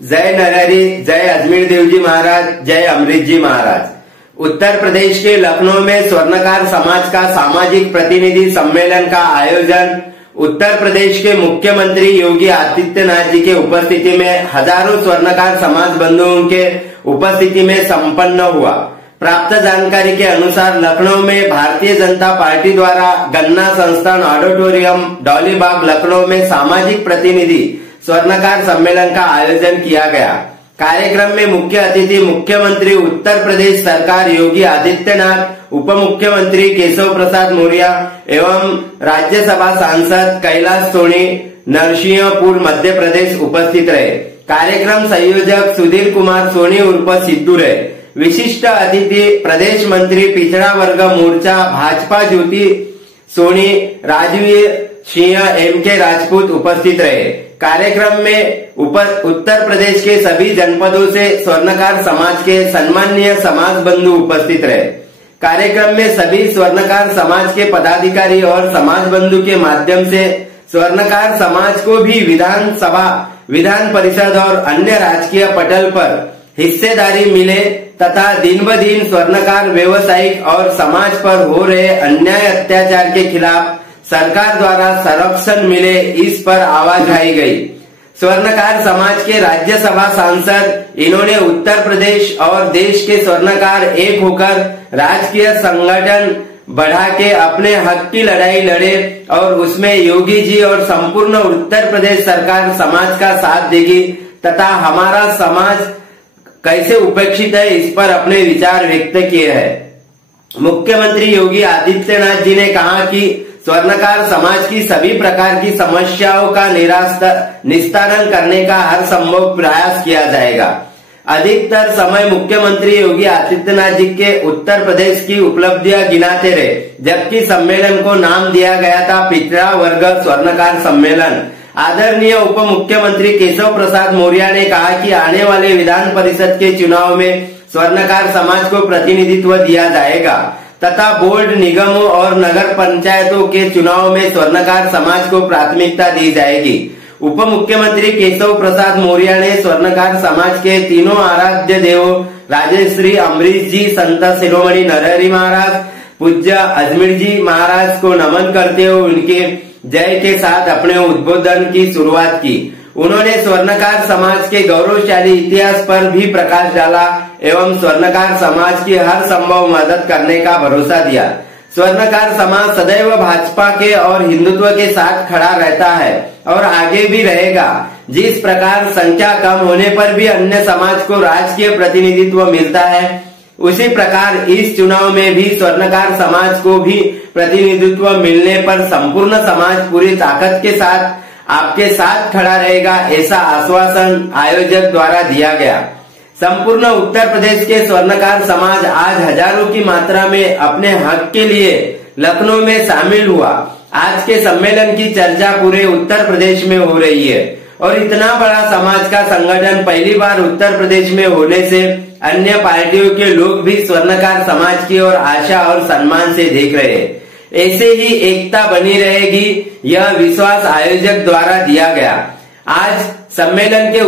जय नरहरि, जय अजमेर देव जी महाराज, जय अमृत जी महाराज। उत्तर प्रदेश के लखनऊ में स्वर्णकार समाज का सामाजिक प्रतिनिधि सम्मेलन का आयोजन उत्तर प्रदेश के मुख्यमंत्री योगी आदित्यनाथ जी के उपस्थिति में हजारों स्वर्णकार समाज बंधुओं के उपस्थिति में संपन्न हुआ। प्राप्त जानकारी के अनुसार लखनऊ में भारतीय जनता पार्टी द्वारा गन्ना संस्थान ऑडिटोरियम डॉलीबाग लखनऊ में सामाजिक प्रतिनिधि स्वर्णकार सम्मेलन का आयोजन किया गया। कार्यक्रम में मुख्य अतिथि मुख्यमंत्री उत्तर प्रदेश सरकार योगी आदित्यनाथ, उप मुख्यमंत्री केशव प्रसाद मौर्य एवं राज्यसभा सांसद कैलाश सोनी नरसिंहपुर मध्य प्रदेश उपस्थित रहे। कार्यक्रम संयोजक सुधीर कुमार सोनी उर्फ सिद्धू रहे। विशिष्ट अतिथि प्रदेश मंत्री पिछड़ा वर्ग मोर्चा भाजपा ज्योति सोनी राजवीर सिंह एम.के. राजपूत उपस्थित रहे। कार्यक्रम में उत्तर प्रदेश के सभी जनपदों से स्वर्णकार समाज के सम्मानीय समाज बंधु उपस्थित रहे। कार्यक्रम में सभी स्वर्णकार समाज के पदाधिकारी और समाज बंधु के माध्यम से स्वर्णकार समाज को भी विधानसभा, विधान परिषद और अन्य राजकीय पटल पर हिस्सेदारी मिले तथा दिन ब दिन स्वर्णकार व्यवसायिक और समाज पर हो रहे अन्याय अत्याचार के खिलाफ सरकार द्वारा संरक्षण मिले, इस पर आवाज उठाई गई। स्वर्णकार समाज के राज्यसभा सांसद इन्होंने उत्तर प्रदेश और देश के स्वर्णकार एक होकर राजकीय संगठन बढ़ा के अपने हक की लड़ाई लड़े और उसमें योगी जी और संपूर्ण उत्तर प्रदेश सरकार समाज का साथ देगी तथा हमारा समाज कैसे उपेक्षित है इस पर अपने विचार व्यक्त किए हैं। मुख्यमंत्री योगी आदित्यनाथ जी ने कहा कि स्वर्णकार समाज की सभी प्रकार की समस्याओं का निस्तारण करने का हर संभव प्रयास किया जाएगा। अधिकतर समय मुख्यमंत्री योगी आदित्यनाथ जी के उत्तर प्रदेश की उपलब्धियां गिनाते रहे, जबकि सम्मेलन को नाम दिया गया था पिछड़ा वर्ग स्वर्णकार सम्मेलन। आदरणीय उप मुख्यमंत्री केशव प्रसाद मौर्य ने कहा कि आने वाले विधान परिषद के चुनाव में स्वर्णकार समाज को प्रतिनिधित्व दिया जाएगा तथा बोर्ड, निगमों और नगर पंचायतों के चुनाव में स्वर्णकार समाज को प्राथमिकता दी जाएगी। उप मुख्यमंत्री केशव प्रसाद मौर्य ने स्वर्णकार समाज के तीनों आराध्य देवों राजश्री अमरीश जी, संत शिरोमणि नरहरि महाराज, पूज्य अजमेर जी महाराज को नमन करते हुए उनके जय के साथ अपने उद्बोधन की शुरुआत की। उन्होंने स्वर्णकार समाज के गौरवशाली इतिहास पर भी प्रकाश डाला एवं स्वर्णकार समाज की हर संभव मदद करने का भरोसा दिया। स्वर्णकार समाज सदैव भाजपा के और हिंदुत्व के साथ खड़ा रहता है और आगे भी रहेगा। जिस प्रकार संख्या कम होने पर भी अन्य समाज को राजकीय प्रतिनिधित्व मिलता है, उसी प्रकार इस चुनाव में भी स्वर्णकार समाज को भी प्रतिनिधित्व मिलने पर संपूर्ण समाज पूरी ताकत के साथ आपके साथ खड़ा रहेगा, ऐसा आश्वासन आयोजक द्वारा दिया गया। संपूर्ण उत्तर प्रदेश के स्वर्णकार समाज आज हजारों की मात्रा में अपने हक के लिए लखनऊ में शामिल हुआ। आज के सम्मेलन की चर्चा पूरे उत्तर प्रदेश में हो रही है और इतना बड़ा समाज का संगठन पहली बार उत्तर प्रदेश में होने से अन्य पार्टियों के लोग भी स्वर्णकार समाज की ओर आशा और सम्मान से देख रहे हैं। ऐसे ही एकता बनी रहेगी, यह विश्वास आयोजक द्वारा दिया गया। आज सम्मेलन में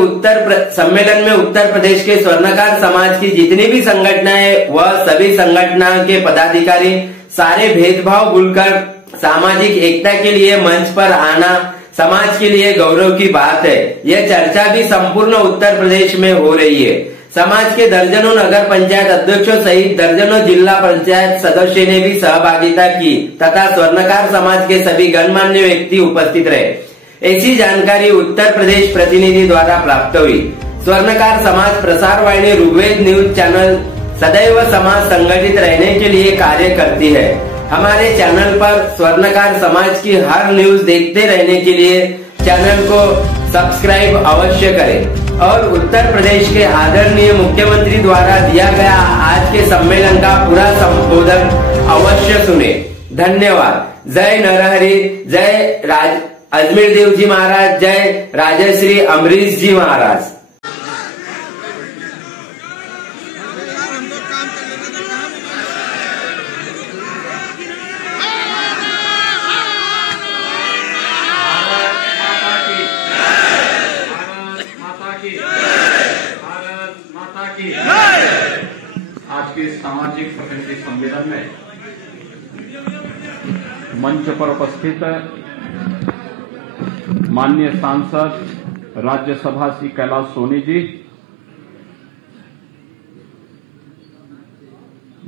उत्तर प्रदेश के स्वर्णकार समाज की जितनी भी संगठनाएं वह सभी संगठनों के पदाधिकारी सारे भेदभाव भूलकर सामाजिक एकता के लिए मंच पर आना समाज के लिए गौरव की बात है। यह चर्चा भी संपूर्ण उत्तर प्रदेश में हो रही है। समाज के दर्जनों नगर पंचायत अध्यक्षों सहित दर्जनों जिला पंचायत सदस्य ने भी सहभागिता की तथा स्वर्णकार समाज के सभी गणमान्य व्यक्ति उपस्थित रहे, ऐसी जानकारी उत्तर प्रदेश प्रतिनिधि द्वारा प्राप्त हुई। स्वर्णकार समाज प्रसार वाहिनी ऋग्वेद न्यूज चैनल सदैव समाज संगठित रहने के लिए कार्य करती है। हमारे चैनल पर स्वर्णकार समाज की हर न्यूज देखते रहने के लिए चैनल को सब्सक्राइब अवश्य करें और उत्तर प्रदेश के आदरणीय मुख्यमंत्री द्वारा दिया गया आज के सम्मेलन का पूरा संबोधन अवश्य सुने। धन्यवाद। जय नरहरि, जय अजमेर देव जी महाराज, जय राजश्री अमरीश जी महाराज। माता की की आज के सामाजिक प्रतिनिधि सम्मेलन में मंच पर उपस्थित माननीय सांसद राज्यसभा श्री कैलाश सोनी जी,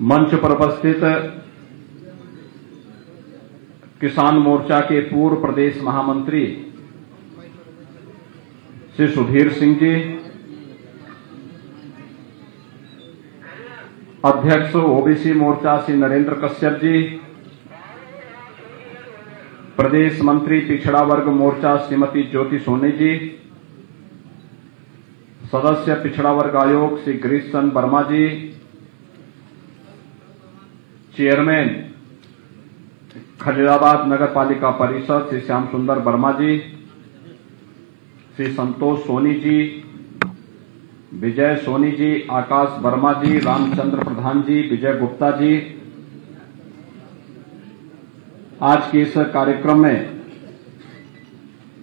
मंच पर उपस्थित किसान मोर्चा के पूर्व प्रदेश महामंत्री श्री सुधीर सिंह जी, अध्यक्ष ओबीसी मोर्चा श्री नरेंद्र कश्यप जी, प्रदेश मंत्री पिछड़ा वर्ग मोर्चा श्रीमती ज्योति सोनी जी, सदस्य पिछड़ा वर्ग आयोग श्री गिरीश चंद वर्मा जी, चेयरमैन खजराबाद नगर पालिका परिषद श्री श्याम सुंदर वर्मा जी, श्री संतोष सोनी जी, विजय सोनी जी, आकाश वर्मा जी, रामचंद्र प्रधान जी, विजय गुप्ता जी, आज के इस कार्यक्रम में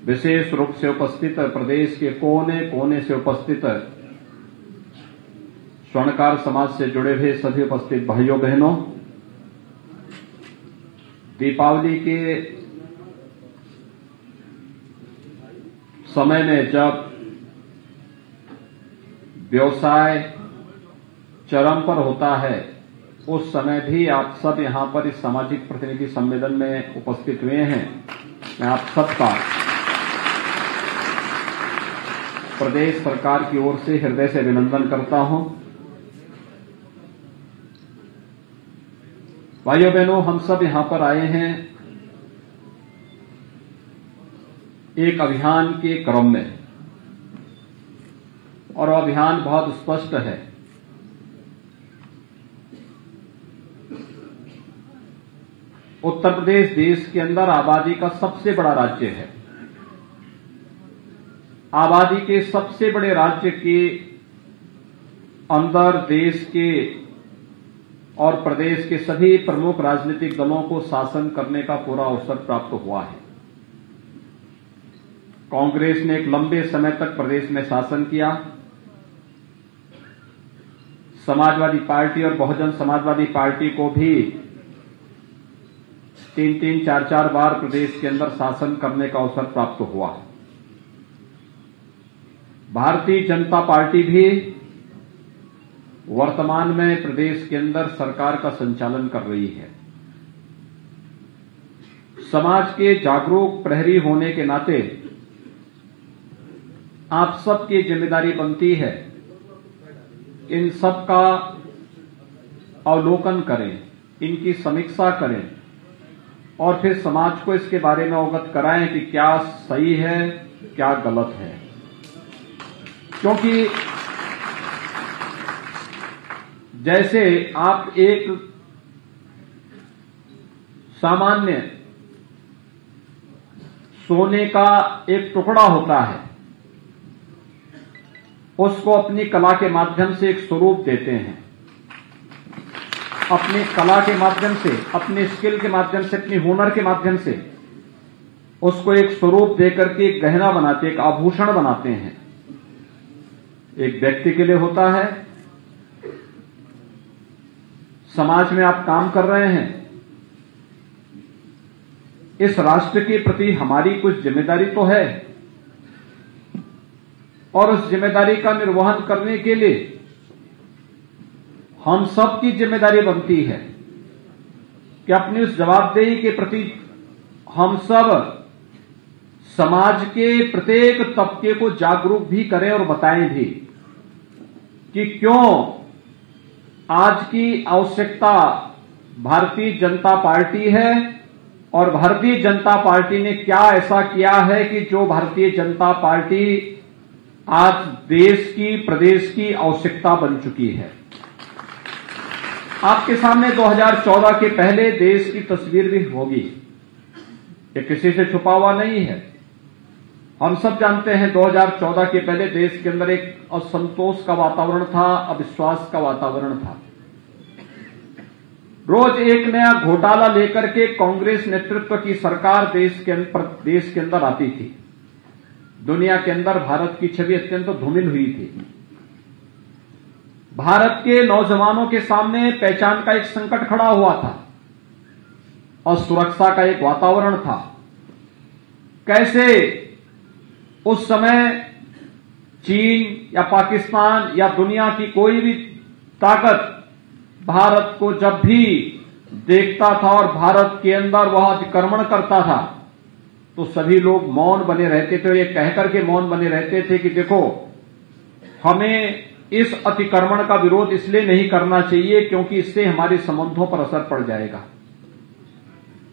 विशेष रूप से उपस्थित प्रदेश के कोने कोने से उपस्थित स्वर्णकार समाज से जुड़े हुए सभी उपस्थित भाइयों बहनों, दीपावली के समय में जब व्यवसाय चरम पर होता है, उस समय भी आप सब यहां पर इस सामाजिक प्रतिनिधि सम्मेलन में उपस्थित हुए हैं। मैं आप सबका प्रदेश सरकार की ओर से हृदय से अभिनंदन करता हूं। भाइयों बहनों, हम सब यहां पर आए हैं एक अभियान के क्रम में, और अभियान बहुत स्पष्ट है। उत्तर प्रदेश देश के अंदर आबादी का सबसे बड़ा राज्य है। आबादी के सबसे बड़े राज्य के अंदर देश के और प्रदेश के सभी प्रमुख राजनीतिक दलों को शासन करने का पूरा अवसर प्राप्त हुआ है। कांग्रेस ने एक लंबे समय तक प्रदेश में शासन किया। समाजवादी पार्टी और बहुजन समाजवादी पार्टी को भी 3-3, 4-4 बार प्रदेश के अंदर शासन करने का अवसर प्राप्त हुआ। भारतीय जनता पार्टी भी वर्तमान में प्रदेश के अंदर सरकार का संचालन कर रही है। समाज के जागरूक प्रहरी होने के नाते आप सबकी जिम्मेदारी बनती है इन सब का अवलोकन करें, इनकी समीक्षा करें और फिर समाज को इसके बारे में अवगत कराएं कि क्या सही है, क्या गलत है। क्योंकि जैसे आप एक सामान्य सोने का एक टुकड़ा होता है, उसको अपनी कला के माध्यम से एक स्वरूप देते हैं। अपनी कला के माध्यम से, अपने स्किल के माध्यम से, अपनी हुनर के माध्यम से उसको एक स्वरूप देकर के एक गहना बनाते, एक आभूषण बनाते हैं। एक व्यक्ति के लिए होता है, समाज में आप काम कर रहे हैं, इस राष्ट्र के प्रति हमारी कुछ जिम्मेदारी तो है और उस जिम्मेदारी का निर्वहन करने के लिए हम सब की जिम्मेदारी बनती है कि अपनी उस जवाबदेही के प्रति हम सब समाज के प्रत्येक तबके को जागरूक भी करें और बताएं भी कि क्यों आज की आवश्यकता भारतीय जनता पार्टी है और भारतीय जनता पार्टी ने क्या ऐसा किया है कि जो भारतीय जनता पार्टी आज देश की, प्रदेश की आवश्यकता बन चुकी है। आपके सामने 2014 के पहले देश की तस्वीर भी होगी, ये किसी से छुपा हुआ नहीं है। हम सब जानते हैं 2014 के पहले देश के अंदर एक असंतोष का वातावरण था, अविश्वास का वातावरण था। रोज एक नया घोटाला लेकर के कांग्रेस नेतृत्व की सरकार देश के अंदर आती थी। दुनिया के अंदर भारत की छवि अत्यंत धूमिल हुई थी। भारत के नौजवानों के सामने पहचान का एक संकट खड़ा हुआ था और सुरक्षा का एक वातावरण था। कैसे उस समय चीन या पाकिस्तान या दुनिया की कोई भी ताकत भारत को जब भी देखता था और भारत के अंदर वह अतिक्रमण करता था तो सभी लोग मौन बने रहते थे और ये कहकर के मौन बने रहते थे कि देखो, हमें इस अतिक्रमण का विरोध इसलिए नहीं करना चाहिए क्योंकि इससे हमारे संबंधों पर असर पड़ जाएगा।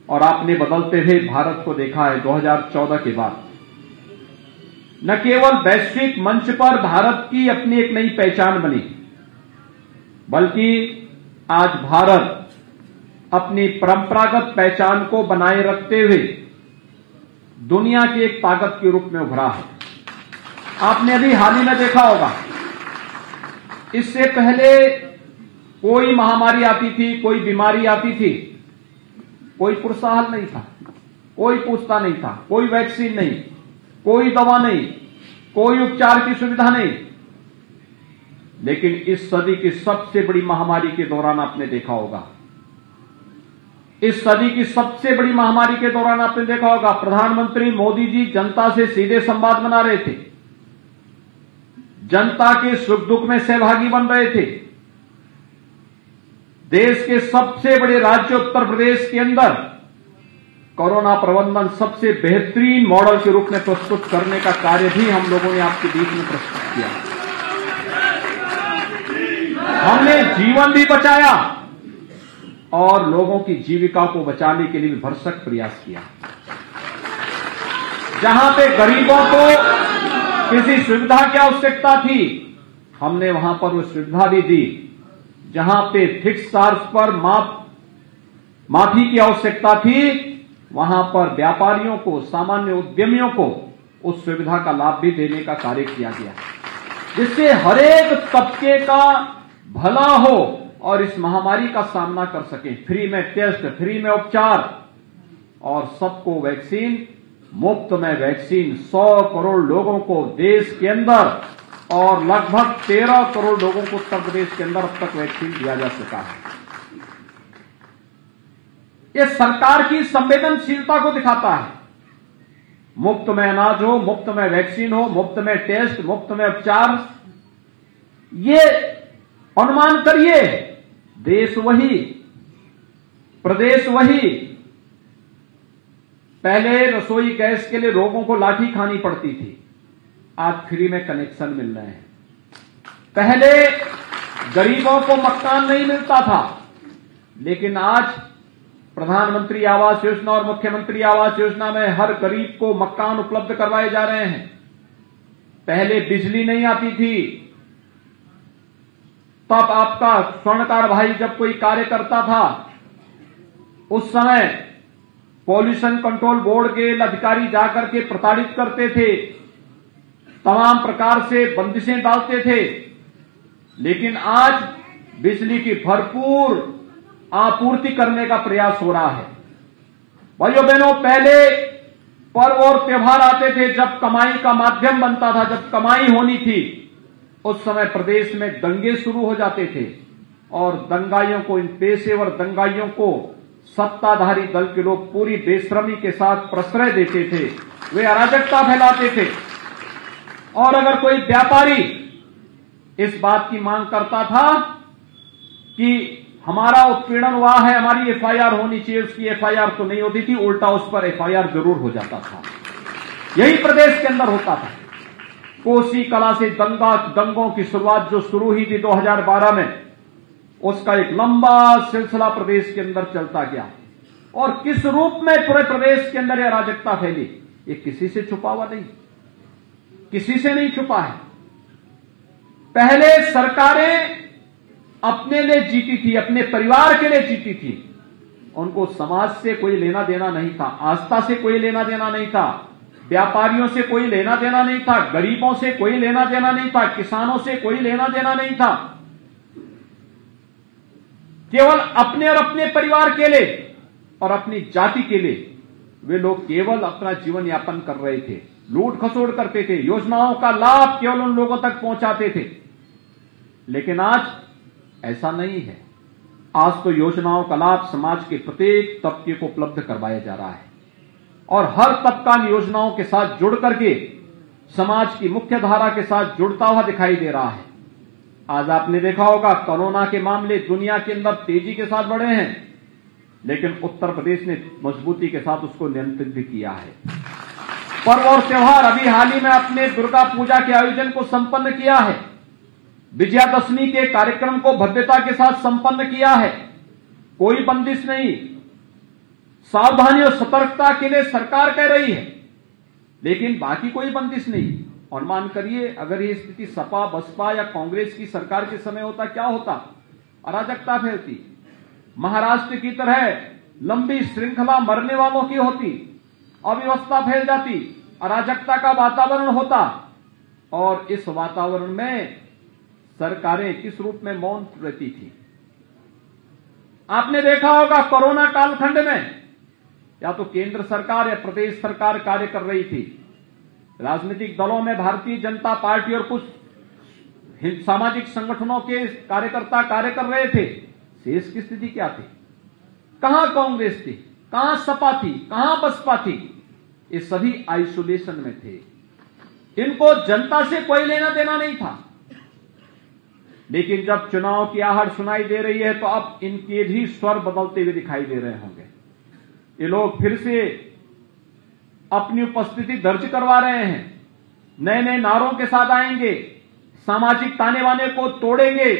और आपने बदलते हुए भारत को देखा है 2014 के बाद। न केवल वैश्विक मंच पर भारत की अपनी एक नई पहचान बनी, बल्कि आज भारत अपनी परंपरागत पहचान को बनाए रखते हुए दुनिया की एक ताकत के रूप में उभरा है। आपने अभी हाल ही में देखा होगा, इससे पहले कोई महामारी आती थी, कोई बीमारी आती थी, कोई पुरस्कार नहीं था, कोई पूछता नहीं था, कोई वैक्सीन नहीं, कोई दवा नहीं, कोई उपचार की सुविधा नहीं। लेकिन इस सदी की सबसे बड़ी महामारी के दौरान आपने देखा होगा, इस सदी की सबसे बड़ी महामारी के दौरान आपने देखा होगा, प्रधानमंत्री मोदी जी जनता से सीधे संवाद बना रहे थे, जनता के सुख दुख में सहभागी बन रहे थे। देश के सबसे बड़े राज्य उत्तर प्रदेश के अंदर कोरोना प्रबंधन सबसे बेहतरीन मॉडल के रूप में प्रस्तुत करने का कार्य भी हम लोगों ने आपके बीच में प्रस्तुत किया। हमने जीवन भी बचाया और लोगों की जीविका को बचाने के लिए भी भरसक प्रयास किया। जहां पे गरीबों को किसी सुविधा की आवश्यकता थी, हमने वहां पर वो सुविधा भी दी। जहां पे फिक्स चार्ज पर माफी की आवश्यकता थी, वहां पर व्यापारियों को, सामान्य उद्यमियों को उस सुविधा का लाभ भी देने का कार्य किया गया, जिससे हर एक तबके का भला हो और इस महामारी का सामना कर सके। फ्री में टेस्ट, फ्री में उपचार और सबको वैक्सीन, मुफ्त में वैक्सीन 100 करोड़ लोगों को देश के अंदर और लगभग 13 करोड़ लोगों को उत्तर प्रदेश के अंदर अब तक वैक्सीन दिया जा चुका है। ये सरकार की संवेदनशीलता को दिखाता है। मुफ्त में अनाज हो, मुफ्त में वैक्सीन हो, मुफ्त में टेस्ट, मुफ्त में उपचार। ये अनुमान करिए, देश वही, प्रदेश वही। पहले रसोई गैस के लिए लोगों को लाठी खानी पड़ती थी, आज फ्री में कनेक्शन मिल रहे हैं। पहले गरीबों को मकान नहीं मिलता था, लेकिन आज प्रधानमंत्री आवास योजना और मुख्यमंत्री आवास योजना में हर गरीब को मकान उपलब्ध करवाए जा रहे हैं। पहले बिजली नहीं आती थी, तब आपका स्वर्णकार भाई जब कोई कार्य करता था, उस समय पॉल्यूशन कंट्रोल बोर्ड के अधिकारी जाकर के प्रताड़ित करते थे, तमाम प्रकार से बंदिशें डालते थे। लेकिन आज बिजली की भरपूर आपूर्ति करने का प्रयास हो रहा है। भाइयों बहनों, पहले पर्व और त्योहार आते थे जब कमाई का माध्यम बनता था, जब कमाई होनी थी, उस समय प्रदेश में दंगे शुरू हो जाते थे और दंगाइयों को, इन पेशेवर दंगाइयों को सत्ताधारी दल के लोग पूरी बेशर्मी के साथ प्रश्रय देते थे, वे अराजकता फैलाते थे। और अगर कोई व्यापारी इस बात की मांग करता था कि हमारा उत्पीड़न हुआ है, हमारी एफआईआर होनी चाहिए, उसकी एफआईआर तो नहीं होती थी, उल्टा उस पर एफआईआर जरूर हो जाता था। यही प्रदेश के अंदर होता था। कोसी कला से दंगों की शुरुआत जो शुरू हुई थी 2012 में, उसका एक लंबा सिलसिला प्रदेश के अंदर चलता गया। और किस रूप में पूरे प्रदेश के अंदर यह अराजकता फैली, ये किसी से छुपा हुआ नहीं, किसी से नहीं छुपा है। पहले सरकारें अपने लिए जीती थी, अपने परिवार के लिए जीती थी, उनको समाज से कोई लेना देना नहीं था, आस्था से कोई लेना देना नहीं था, व्यापारियों से कोई लेना देना नहीं था, गरीबों से कोई लेना देना नहीं था, किसानों से कोई लेना देना नहीं था। केवल अपने और अपने परिवार के लिए और अपनी जाति के लिए वे लोग केवल अपना जीवन यापन कर रहे थे, लूट खसोड़ करते थे, योजनाओं का लाभ केवल उन लोगों तक पहुंचाते थे। लेकिन आज ऐसा नहीं है। आज तो योजनाओं का लाभ समाज के प्रत्येक तबके को उपलब्ध करवाया जा रहा है और हर तबका इन योजनाओं के साथ जुड़ करके समाज की मुख्य धारा के साथ जुड़ता हुआ दिखाई दे रहा है। आज आपने देखा होगा कोरोना के मामले दुनिया के अंदर तेजी के साथ बढ़े हैं, लेकिन उत्तर प्रदेश ने मजबूती के साथ उसको नियंत्रित भी किया है। पर्व और त्योहार अभी हाल ही में अपने दुर्गा पूजा के आयोजन को संपन्न किया है, विजयादशमी के कार्यक्रम को भव्यता के साथ संपन्न किया है। कोई बंदिश नहीं, सावधानी और सतर्कता के लिए सरकार कह रही है, लेकिन बाकी कोई बंदिश नहीं। अनुमान करिए अगर ये स्थिति सपा, बसपा या कांग्रेस की सरकार के समय होता, क्या होता? अराजकता फैलती, महाराष्ट्र की तरह लंबी श्रृंखला मरने वालों की होती, अव्यवस्था फैल जाती, अराजकता का वातावरण होता। और इस वातावरण में सरकारें किस रूप में मौन रहती थी? आपने देखा होगा कोरोना कालखंड में या तो केंद्र सरकार या प्रदेश सरकार कार्य कर रही थी। राजनीतिक दलों में भारतीय जनता पार्टी और कुछ सामाजिक संगठनों के कार्यकर्ता कार्य कर रहे थे। शेष की स्थिति क्या थी? कहां कांग्रेस थी, कहां सपा थी, कहां बसपा थी? ये सभी आइसोलेशन में थे। इनको जनता से कोई लेना देना नहीं था। लेकिन जब चुनाव की आहट सुनाई दे रही है तो अब इनके भी स्वर बदलते हुए दिखाई दे रहे होंगे। ये लोग फिर से अपनी उपस्थिति दर्ज करवा रहे हैं, नए नए नारों के साथ आएंगे, सामाजिक ताने बाने को तोड़ेंगे,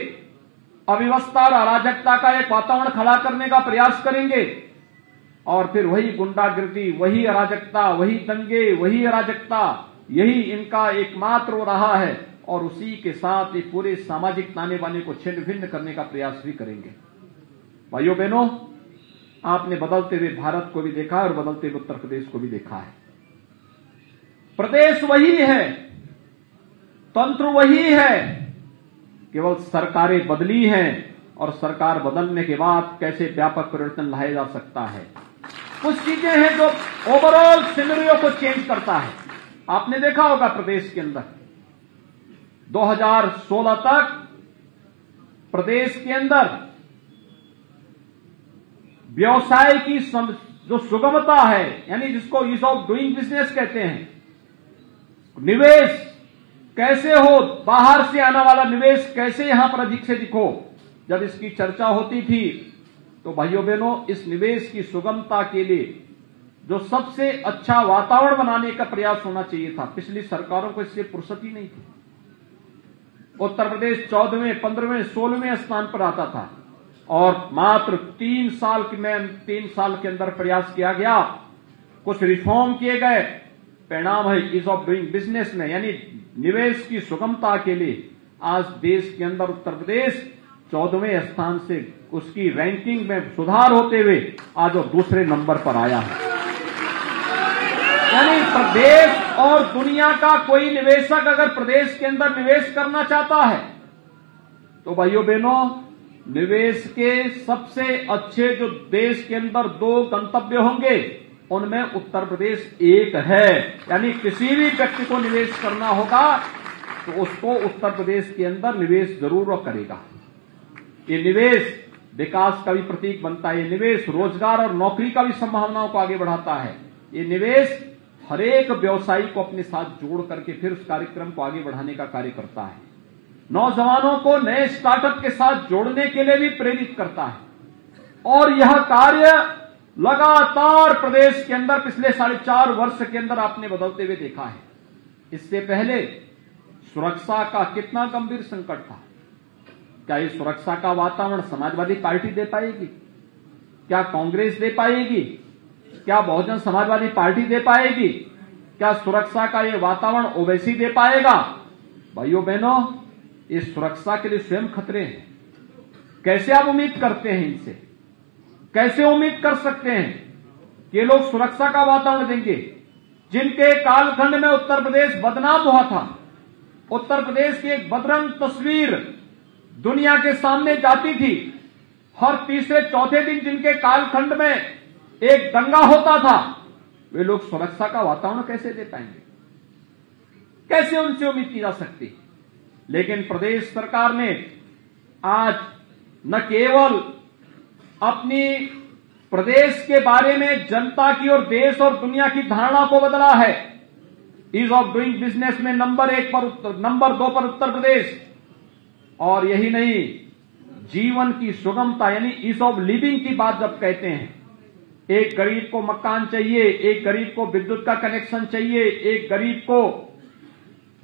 अव्यवस्था और अराजकता का एक वातावरण खड़ा करने का प्रयास करेंगे और फिर वही गुंडागिर्दी, वही अराजकता, वही दंगे, वही अराजकता, यही इनका एकमात्र रहा है और उसी के साथ ये पूरे सामाजिक ताने बाने को छिन्न भिन्न करने का प्रयास भी करेंगे। भाइयों बहनों, आपने बदलते हुए भारत को भी देखा है और बदलते हुए उत्तर प्रदेश को भी देखा है। प्रदेश वही है, तंत्र वही है, केवल सरकारें बदली हैं और सरकार बदलने के बाद कैसे व्यापक परिवर्तन लाया जा सकता है। कुछ चीजें हैं जो ओवरऑल सिनेरियो को चेंज करता है। आपने देखा होगा प्रदेश के अंदर 2016 तक प्रदेश के अंदर व्यवसाय की जो सुगमता है, यानी जिसको ईज ऑफ डूइंग बिजनेस कहते हैं, निवेश कैसे हो, बाहर से आने वाला निवेश कैसे यहां पर अधिक से अधिक हो, जब इसकी चर्चा होती थी तो भाइयों बहनों इस निवेश की सुगमता के लिए जो सबसे अच्छा वातावरण बनाने का प्रयास होना चाहिए था, पिछली सरकारों को इससे फुर्सत ही नहीं थी। उत्तर प्रदेश 14वें, 15वें, 16वें स्थान पर आता था और मात्र 3 साल के अंदर प्रयास किया गया, कुछ रिफॉर्म किए गए, परिणाम है ईज ऑफ डूइंग बिजनेस में, यानी निवेश की सुगमता के लिए आज देश के अंदर उत्तर प्रदेश 14वें स्थान से उसकी रैंकिंग में सुधार होते हुए आज वो दूसरे नंबर पर आया है। यानी प्रदेश और दुनिया का कोई निवेशक अगर प्रदेश के अंदर निवेश करना चाहता है तो भाइयों बहनों, निवेश के सबसे अच्छे जो देश के अंदर 2 गंतव्य होंगे उनमें उत्तर प्रदेश एक है। यानी किसी भी व्यक्ति को निवेश करना होगा तो उसको उत्तर प्रदेश के अंदर निवेश जरूर करेगा। ये निवेश विकास का भी प्रतीक बनता है, ये निवेश रोजगार और नौकरी का भी संभावनाओं को आगे बढ़ाता है, ये निवेश हर एक व्यवसायी को अपने साथ जोड़ करके फिर उस कार्यक्रम को आगे बढ़ाने का कार्य करता है, नौजवानों को नए स्टार्टअप के साथ जोड़ने के लिए भी प्रेरित करता है। और यह कार्य लगातार प्रदेश के अंदर पिछले 4.5 वर्ष के अंदर आपने बदलते हुए देखा है। इससे पहले सुरक्षा का कितना गंभीर संकट था। क्या इस सुरक्षा का वातावरण समाजवादी पार्टी दे पाएगी? क्या कांग्रेस दे पाएगी? क्या बहुजन समाजवादी पार्टी दे पाएगी? क्या सुरक्षा का ये वातावरण ओवैसी दे पाएगा? भाइयों बहनों, इस सुरक्षा के लिए स्वयं खतरे हैं। कैसे आप उम्मीद करते हैं इनसे? कैसे उम्मीद कर सकते हैं कि ये लोग सुरक्षा का वातावरण देंगे? जिनके कालखंड में उत्तर प्रदेश बदनाम हुआ था, उत्तर प्रदेश की एक बदरंग तस्वीर दुनिया के सामने जाती थी। हर तीसरे चौथे दिन जिनके कालखंड में एक दंगा होता था, वे लोग सुरक्षा का वातावरण कैसे दे पाएंगे? कैसे उनसे उम्मीद की जा सकती? लेकिन प्रदेश सरकार ने आज न केवल अपनी प्रदेश के बारे में जनता की और देश और दुनिया की धारणा को बदला है। ईज ऑफ डूइंग बिजनेस में नंबर 2 पर उत्तर प्रदेश, और यही नहीं, जीवन की सुगमता यानी ईज ऑफ लिविंग की बात जब कहते हैं, एक गरीब को मकान चाहिए, एक गरीब को विद्युत का कनेक्शन चाहिए, एक गरीब को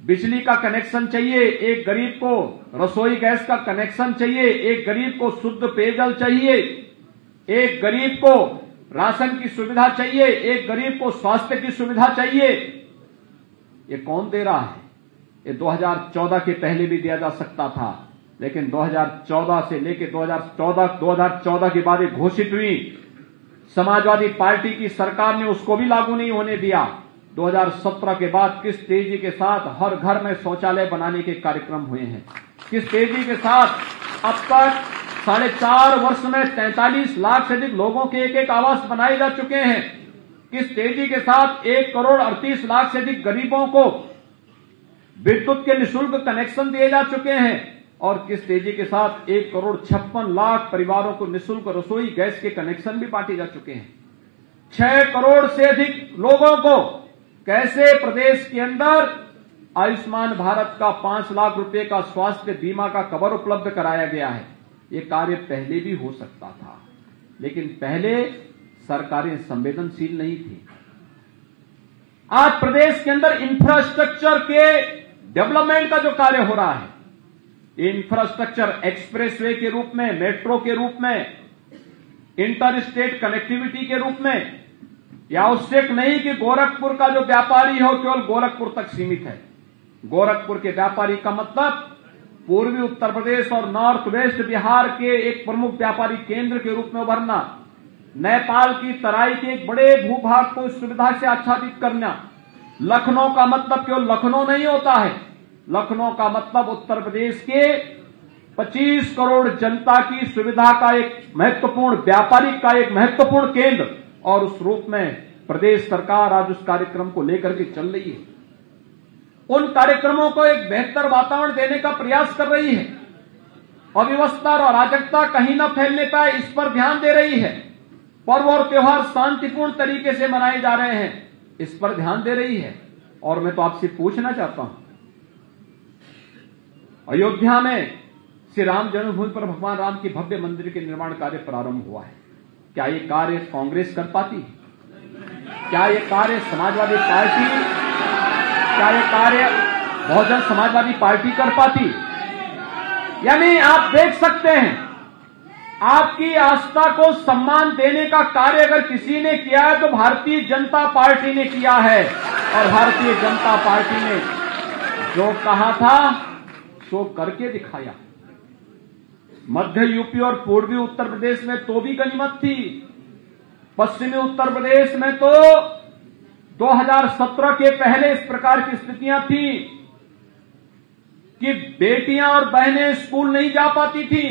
बिजली का कनेक्शन चाहिए, एक गरीब को रसोई गैस का कनेक्शन चाहिए, एक गरीब को शुद्ध पेयजल चाहिए, एक गरीब को राशन की सुविधा चाहिए, एक गरीब को स्वास्थ्य की सुविधा चाहिए। ये कौन दे रहा है? ये 2014 के पहले भी दिया जा सकता था, लेकिन 2014 से लेकर 2014 के बाद एक घोषित हुई समाजवादी पार्टी की सरकार ने उसको भी लागू नहीं होने दिया। 2017 के बाद किस तेजी के साथ हर घर में शौचालय बनाने के कार्यक्रम हुए हैं, किस तेजी के साथ अब तक 4.5 वर्ष में 43 लाख से अधिक लोगों के एक आवास बनाए जा चुके हैं, किस तेजी के साथ 1,38,00,000 से अधिक गरीबों को विद्युत के निःशुल्क कनेक्शन दिए जा चुके हैं, और किस तेजी के साथ 1,56,00,000 परिवारों को निःशुल्क रसोई गैस के कनेक्शन भी बांटे जा चुके हैं। 6 करोड़ से अधिक लोगों को कैसे प्रदेश के अंदर आयुष्मान भारत का 5 लाख रुपए का स्वास्थ्य बीमा का कवर उपलब्ध कराया गया है। ये कार्य पहले भी हो सकता था, लेकिन पहले सरकारें संवेदनशील नहीं थी। आज प्रदेश के अंदर इंफ्रास्ट्रक्चर के डेवलपमेंट का जो कार्य हो रहा है, इंफ्रास्ट्रक्चर एक्सप्रेसवे के रूप में, मेट्रो के रूप में, इंटर स्टेट कनेक्टिविटी के रूप में, यह आवश्यक नहीं कि गोरखपुर का जो व्यापारी हो केवल गोरखपुर तक सीमित है। गोरखपुर के व्यापारी का मतलब पूर्वी उत्तर प्रदेश और नॉर्थ वेस्ट बिहार के एक प्रमुख व्यापारी केंद्र के रूप में उभरना, नेपाल की तराई के एक बड़े भूभाग को इस सुविधा से आच्छादित करना। लखनऊ का मतलब केवल लखनऊ नहीं होता है, लखनऊ का मतलब उत्तर प्रदेश के 25 करोड़ जनता की सुविधा का एक महत्वपूर्ण व्यापारिक का एक महत्वपूर्ण केंद्र, और उस रूप में प्रदेश सरकार आज उस कार्यक्रम को लेकर के चल रही है। उन कार्यक्रमों को एक बेहतर वातावरण देने का प्रयास कर रही है। अव्यवस्था और अराजकता कहीं न फैलने पाए, इस पर ध्यान दे रही है। पर्व और त्योहार शांतिपूर्ण तरीके से मनाए जा रहे हैं, इस पर ध्यान दे रही है। और मैं तो आपसे पूछना चाहता हूं, अयोध्या में श्री राम जन्मभूमि पर भगवान राम की भव्य मंदिर के निर्माण कार्य प्रारंभ हुआ है। क्या ये कार्य कांग्रेस कर पाती? क्या ये कार्य समाजवादी पार्टी, क्या ये कार्य बहुजन समाजवादी पार्टी कर पाती? यानी आप देख सकते हैं, आपकी आस्था को सम्मान देने का कार्य अगर किसी ने किया है तो भारतीय जनता पार्टी ने किया है। और भारतीय जनता पार्टी ने जो कहा था सो करके दिखाया। मध्य यूपी और पूर्वी उत्तर प्रदेश में तो भी गनीमत थी, पश्चिमी उत्तर प्रदेश में तो 2017 के पहले इस प्रकार की स्थितियां थी कि बेटियां और बहनें स्कूल नहीं जा पाती थी,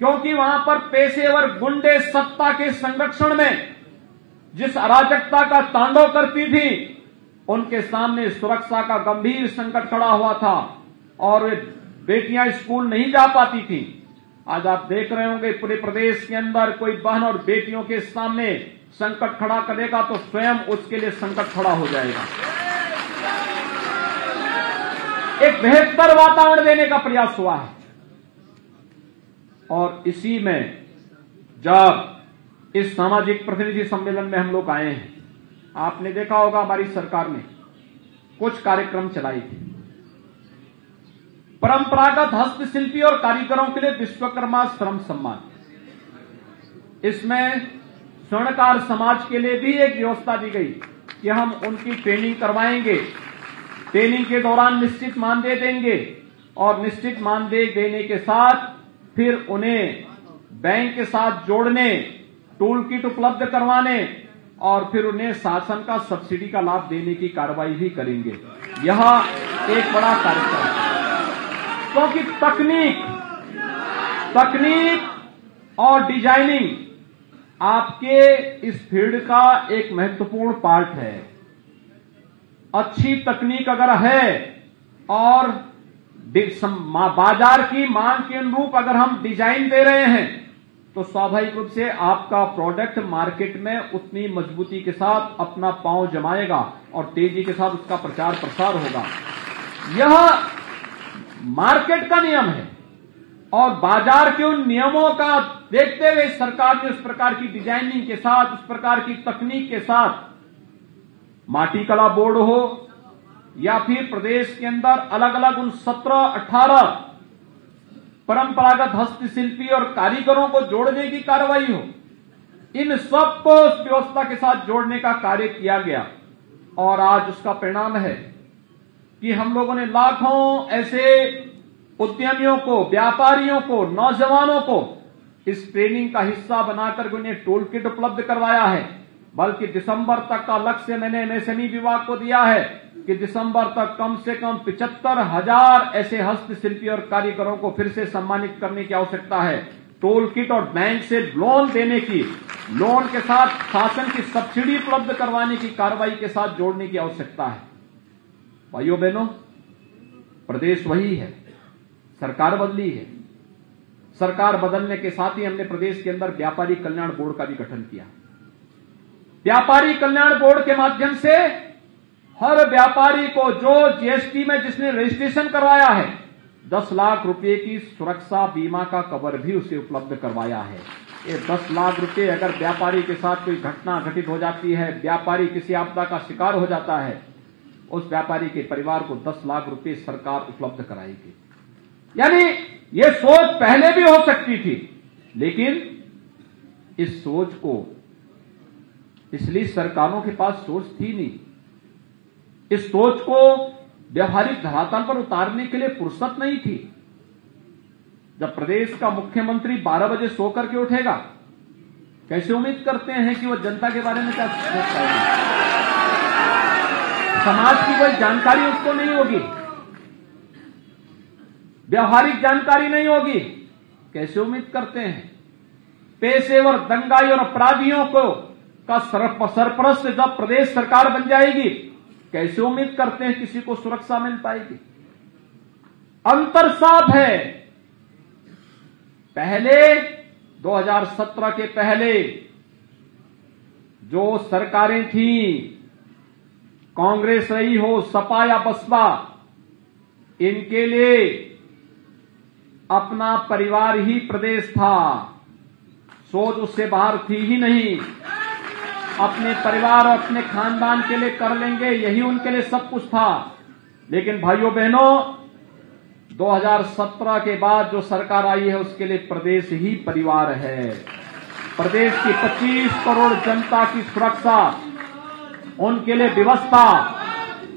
क्योंकि वहां पर पेशेवर गुंडे सत्ता के संरक्षण में जिस अराजकता का तांडव करती थी, उनके सामने सुरक्षा का गंभीर संकट खड़ा हुआ था और वे बेटियां स्कूल नहीं जा पाती थी। आज आप देख रहे होंगे पूरे प्रदेश के अंदर कोई बहन और बेटियों के सामने संकट खड़ा करेगा तो स्वयं उसके लिए संकट खड़ा हो जाएगा। एक बेहतर वातावरण देने का प्रयास हुआ है। और इसी में जब इस सामाजिक प्रतिनिधि सम्मेलन में हम लोग आए हैं, आपने देखा होगा हमारी सरकार ने कुछ कार्यक्रम चलाई थे। परंपरागत हस्तशिल्पी और कारीगरों के लिए विश्वकर्मा श्रम सम्मान, इसमें स्वर्णकार समाज के लिए भी एक व्यवस्था दी गई कि हम उनकी ट्रेनिंग करवाएंगे, ट्रेनिंग के दौरान निश्चित मानदेय देंगे और निश्चित मानदेय देने के साथ फिर उन्हें बैंक के साथ जोड़ने, टूल किट उपलब्ध करवाने और फिर उन्हें शासन का सब्सिडी का लाभ देने की कार्रवाई भी करेंगे। यह एक बड़ा कार्यक्रम है, क्योंकि तकनीक और डिजाइनिंग आपके इस फील्ड का एक महत्वपूर्ण पार्ट है। अच्छी तकनीक अगर है और बाजार की मांग के अनुरूप अगर हम डिजाइन दे रहे हैं तो स्वाभाविक रूप से आपका प्रोडक्ट मार्केट में उतनी मजबूती के साथ अपना पांव जमाएगा और तेजी के साथ उसका प्रचार प्रसार होगा। यह मार्केट का नियम है और बाजार के उन नियमों का देखते हुए सरकार ने उस प्रकार की डिजाइनिंग के साथ, उस प्रकार की तकनीक के साथ माटी कला बोर्ड हो या फिर प्रदेश के अंदर अलग अलग उन 17-18 परंपरागत हस्तशिल्पी और कारीगरों को जोड़ने की कार्रवाई हो, इन सबको उस व्यवस्था के साथ जोड़ने का कार्य किया गया और आज उसका परिणाम है कि हम लोगों ने लाखों ऐसे उद्यमियों को, व्यापारियों को, नौजवानों को इस ट्रेनिंग का हिस्सा बनाकर उन्हें टूल किट उपलब्ध करवाया है। बल्कि दिसंबर तक का लक्ष्य मैंने एमएसएमई विभाग को दिया है कि दिसंबर तक कम से कम 75,000 ऐसे हस्तशिल्पी और कारीगरों को फिर से सम्मानित करने की आवश्यकता है। टोल किट और बैंक से लोन देने की, लोन के साथ शासन की सब्सिडी उपलब्ध करवाने की कार्रवाई के साथ जोड़ने की आवश्यकता है। भाइयों बहनों, प्रदेश वही है, सरकार बदली है। सरकार बदलने के साथ ही हमने प्रदेश के अंदर व्यापारी कल्याण बोर्ड का भी गठन किया। व्यापारी कल्याण बोर्ड के माध्यम से हर व्यापारी को जो जीएसटी में जिसने रजिस्ट्रेशन करवाया है 10 लाख रुपए की सुरक्षा बीमा का कवर भी उसे उपलब्ध करवाया है। ये 10 लाख रुपए अगर व्यापारी के साथ कोई घटना घटित हो जाती है, व्यापारी किसी आपदा का शिकार हो जाता है, उस व्यापारी के परिवार को 10 लाख रुपए सरकार उपलब्ध कराएगी। यानी ये सोच पहले भी हो सकती थी, लेकिन इस सोच को इसलिए सरकारों के पास सोच थी नहीं। इस सोच को व्यवहारिक धरातल पर उतारने के लिए फुर्सत नहीं थी। जब प्रदेश का मुख्यमंत्री 12 बजे सो करके उठेगा, कैसे उम्मीद करते हैं कि वो जनता के बारे में क्या सोच पाएगा? समाज की कोई जानकारी उसको नहीं होगी, व्यवहारिक जानकारी नहीं होगी, कैसे उम्मीद करते हैं? पेशेवर दंगाई और अपराधियों को का सरपरस्त जब प्रदेश सरकार बन जाएगी, कैसे उम्मीद करते हैं किसी को सुरक्षा मिल पाएगी? अंतर साफ है। पहले 2017 के पहले जो सरकारें थी, कांग्रेस रही हो, सपा या बसपा, इनके लिए अपना परिवार ही प्रदेश था। सोच उससे बाहर थी ही नहीं। अपने परिवार और अपने खानदान के लिए कर लेंगे, यही उनके लिए सब कुछ था। लेकिन भाइयों बहनों, 2017 के बाद जो सरकार आई है उसके लिए प्रदेश ही परिवार है। प्रदेश की 25 करोड़ जनता की सुरक्षा, उनके लिए व्यवस्था,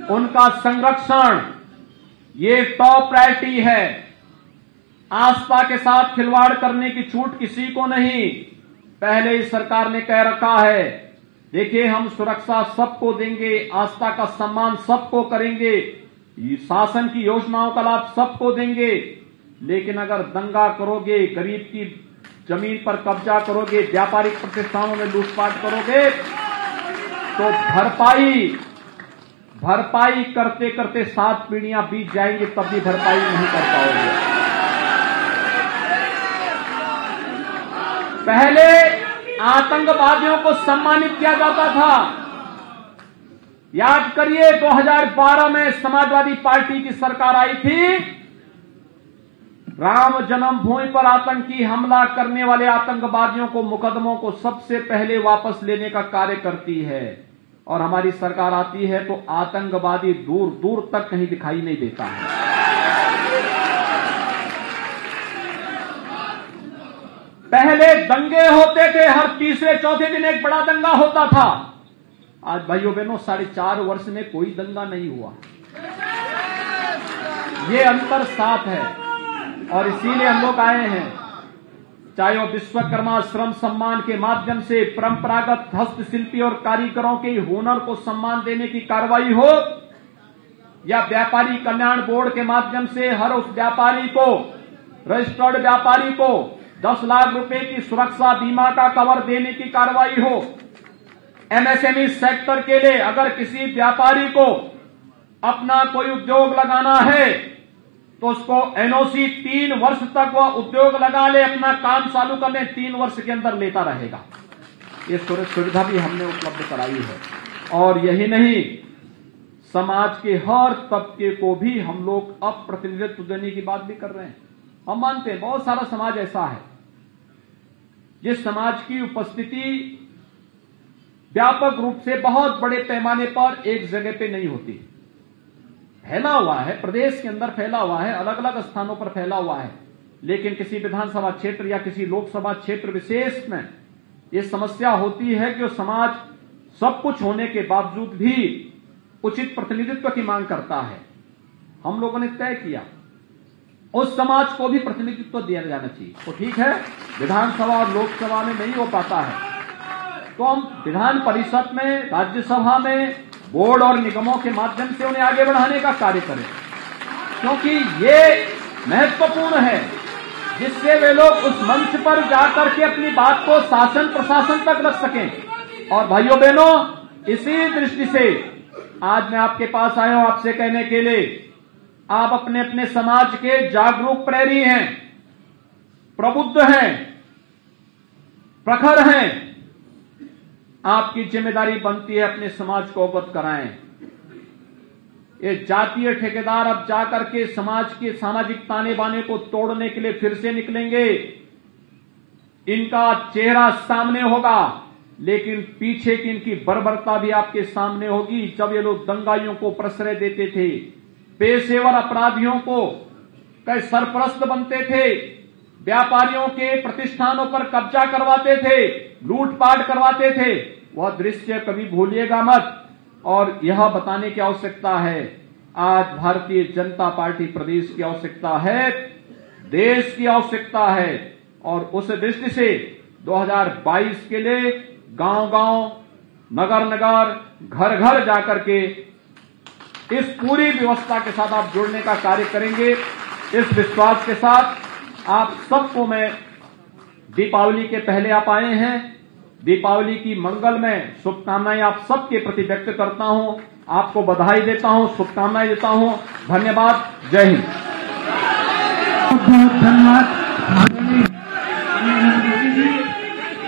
उनका संरक्षण, ये टॉप प्रायोरिटी है। आस्था के साथ खिलवाड़ करने की छूट किसी को नहीं। पहले ही सरकार ने कह रखा है, देखिए हम सुरक्षा सबको देंगे, आस्था का सम्मान सबको करेंगे, शासन की योजनाओं का लाभ सबको देंगे, लेकिन अगर दंगा करोगे, गरीब की जमीन पर कब्जा करोगे, व्यापारिक प्रतिष्ठानों में लूटपाट करोगे, तो भरपाई करते करते 7 पीढ़ियां बीत जाएंगी, तब भी भरपाई नहीं कर पाओगे। पहले आतंकवादियों को सम्मानित किया जाता था। याद करिए, 2012 में समाजवादी पार्टी की सरकार आई थी। राम जन्मभूमि पर आतंकी हमला करने वाले आतंकवादियों को, मुकदमों को सबसे पहले वापस लेने का कार्य करती है। और हमारी सरकार आती है तो आतंकवादी दूर दूर तक कहीं दिखाई नहीं देता है। पहले दंगे होते थे, हर तीसरे चौथे दिन एक बड़ा दंगा होता था। आज भाइयों बहनों 4.5 वर्ष में कोई दंगा नहीं हुआ। ये अंतर साफ है और इसीलिए हम लोग आए हैं। चाहे वो विश्वकर्मा श्रम सम्मान के माध्यम से परंपरागत हस्तशिल्पी और कारीगरों के हुनर को सम्मान देने की कार्रवाई हो, या व्यापारी कल्याण बोर्ड के माध्यम से हर उस व्यापारी को, रजिस्टर्ड व्यापारी को 10 लाख रुपए की सुरक्षा बीमा का कवर देने की कार्रवाई हो। एमएसएमई सेक्टर के लिए अगर किसी व्यापारी को अपना कोई उद्योग लगाना है तो उसको एनओसी 3 वर्ष तक वो उद्योग लगा ले, अपना काम चालू कर ले, 3 वर्ष के अंदर लेता रहेगा। ये सुविधा भी हमने उपलब्ध कराई है। और यही नहीं, समाज के हर तबके को भी हम लोग अब प्रतिनिधित्व देने की बात भी कर रहे हैं। हम मानते हैं बहुत सारा समाज ऐसा है जिस समाज की उपस्थिति व्यापक रूप से बहुत बड़े पैमाने पर एक जगह पे नहीं होती, फैला हुआ है, प्रदेश के अंदर फैला हुआ है, अलग अलग स्थानों पर फैला हुआ है, लेकिन किसी विधानसभा क्षेत्र या किसी लोकसभा क्षेत्र विशेष में यह समस्या होती है कि समाज सब कुछ होने के बावजूद भी उचित प्रतिनिधित्व की मांग करता है। हम लोगों ने तय किया उस समाज को भी प्रतिनिधित्व दिया जाना चाहिए। तो ठीक है, विधानसभा और लोकसभा में नहीं हो पाता है तो हम विधान परिषद में, राज्यसभा में, बोर्ड और निगमों के माध्यम से उन्हें आगे बढ़ाने का कार्य करें, क्योंकि ये महत्वपूर्ण है जिससे वे लोग उस मंच पर जाकर के अपनी बात को शासन प्रशासन तक रख सकें। और भाइयों बहनों, इसी दृष्टि से आज मैं आपके पास आया हूं आपसे कहने के लिए, आप अपने अपने समाज के जागरूक प्रहरी हैं, प्रबुद्ध हैं, प्रखर हैं। आपकी जिम्मेदारी बनती है अपने समाज को अवगत कराएं। ये जातीय ठेकेदार अब जाकर के समाज के सामाजिक ताने बाने को तोड़ने के लिए फिर से निकलेंगे। इनका चेहरा सामने होगा, लेकिन पीछे की इनकी बर्बरता भी आपके सामने होगी। जब ये लोग दंगाइयों को प्रश्रय देते थे, पेशेवर अपराधियों को सरपरस्त बनते थे, व्यापारियों के प्रतिष्ठानों पर कब्जा करवाते थे, लूटपाट करवाते थे, वह दृश्य कभी भूलिएगा मत। और यह बताने की आवश्यकता है, आज भारतीय जनता पार्टी प्रदेश की आवश्यकता है, देश की आवश्यकता है। और उस दृष्टि से 2022 के लिए गांव-गांव, नगर-नगर, घर-घर जाकर के इस पूरी व्यवस्था के साथ आप जुड़ने का कार्य करेंगे। इस विश्वास के साथ आप सबको मैं दीपावली के पहले आप आए हैं, दीपावली की मंगलमय शुभकामनाएं आप सबके प्रति व्यक्त करता हूं। आपको बधाई देता हूं, शुभकामनाएं देता हूं। धन्यवाद। जय हिंद। बहुत धन्यवाद।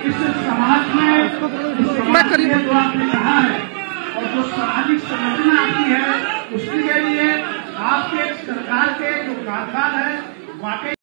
इस समाज में जो आपने कहा है और जो सामाजिक संरचना आती है, उसके लिए आपके सरकार के जो कारगर है वाकई